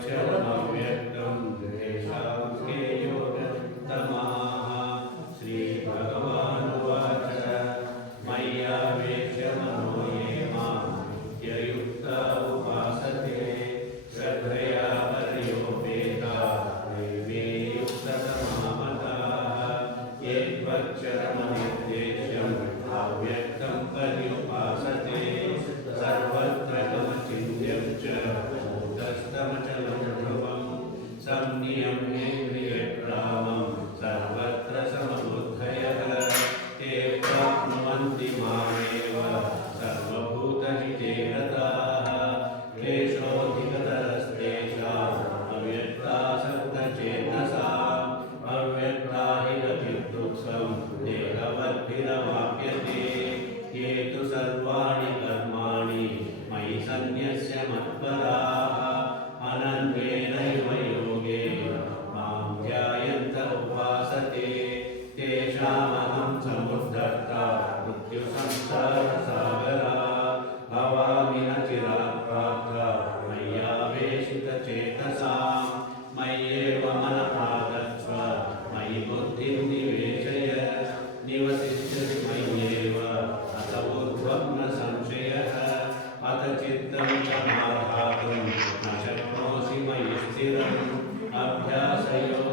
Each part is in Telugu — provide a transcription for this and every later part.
tell another. अभ्यासयो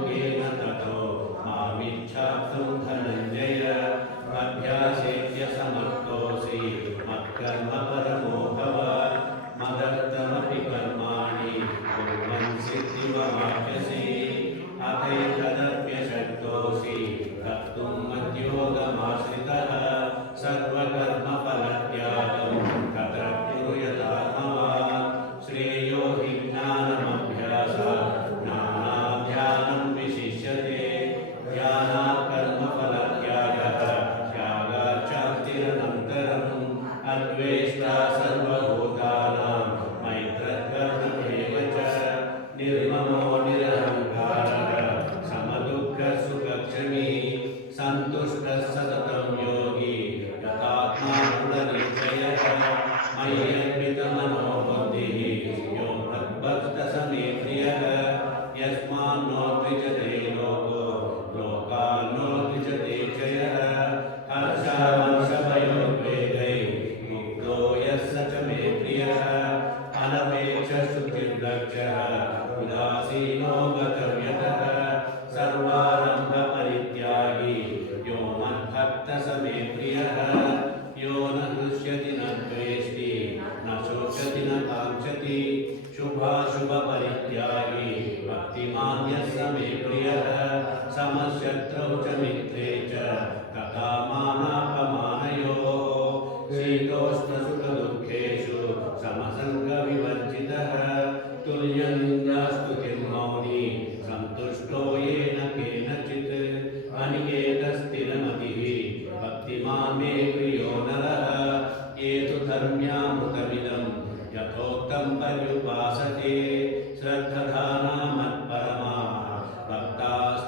nome de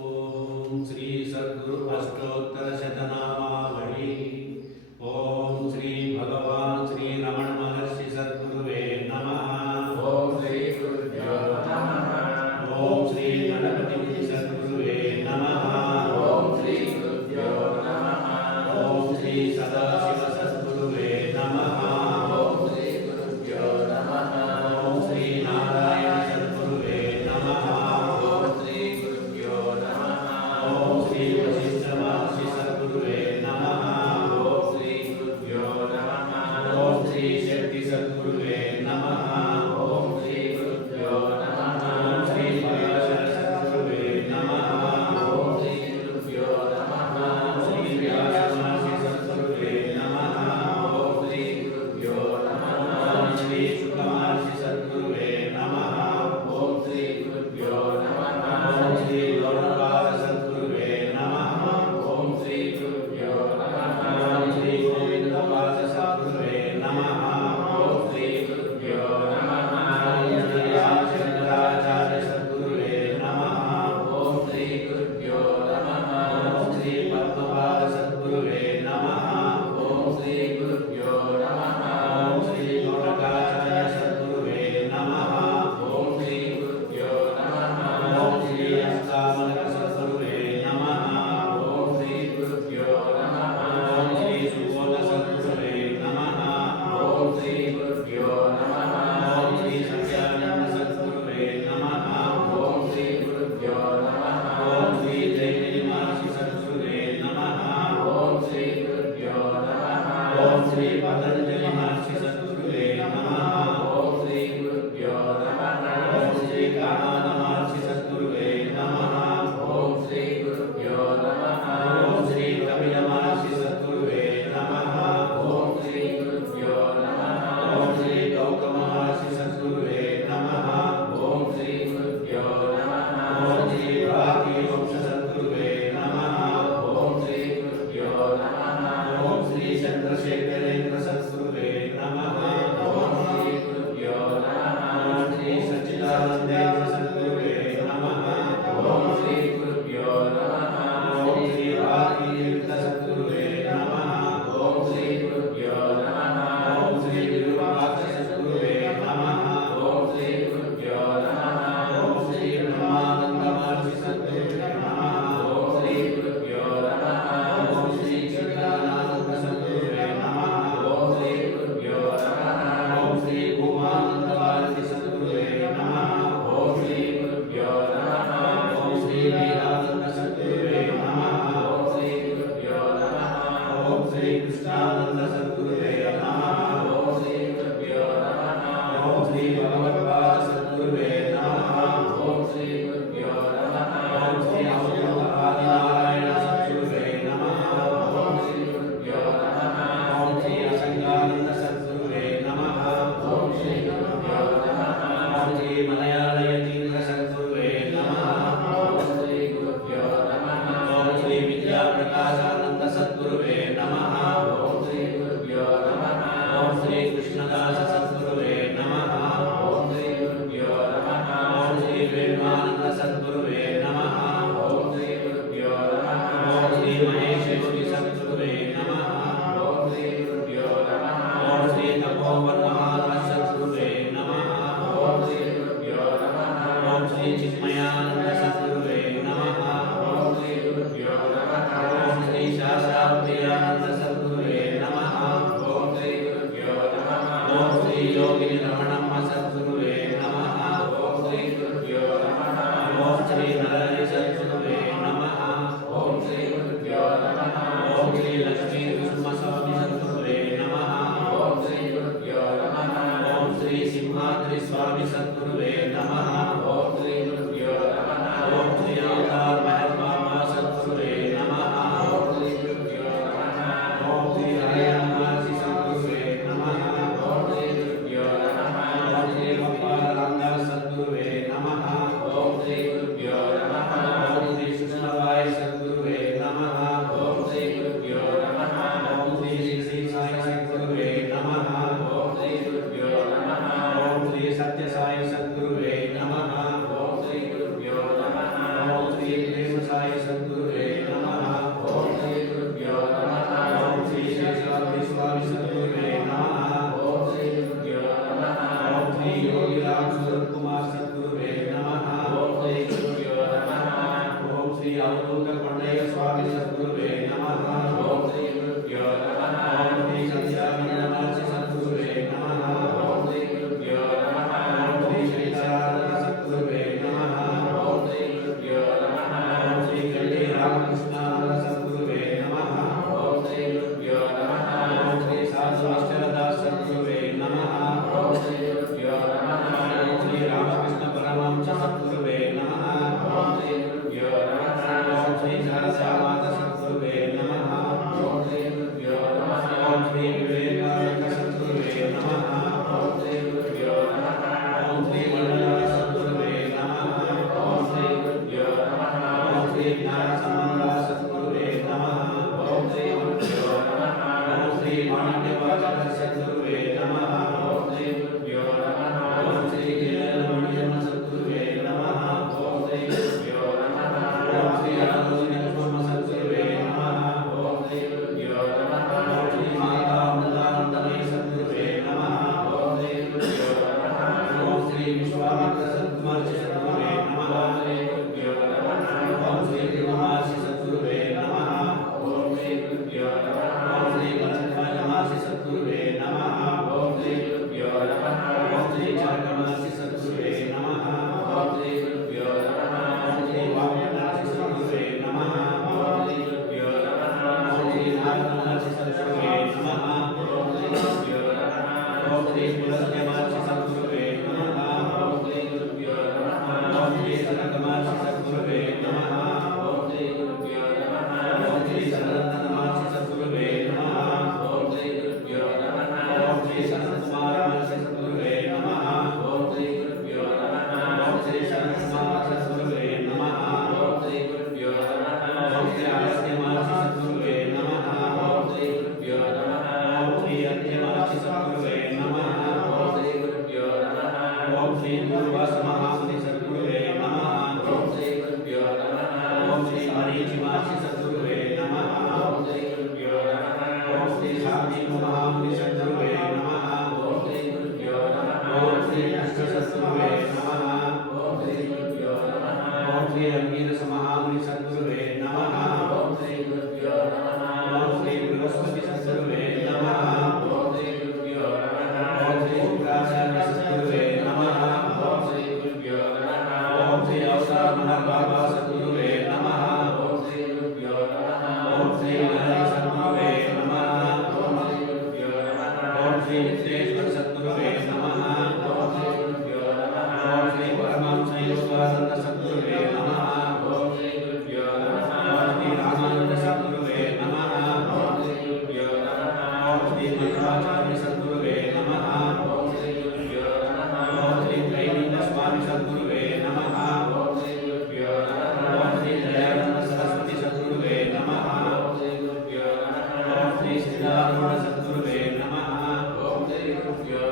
ॐ श्रीसद्गुरु अष्टोत्तरशतना श्रीवशिष्ठमहर्षिसद्गुरुवे Shanti యోగిని రమణమ్మ సద్గురు Hallelujah. Gracias. శ్రీ విశ్వేశ్వర సద్గురువే నమ ఓం శ్రీ సద్గురువే నమ of your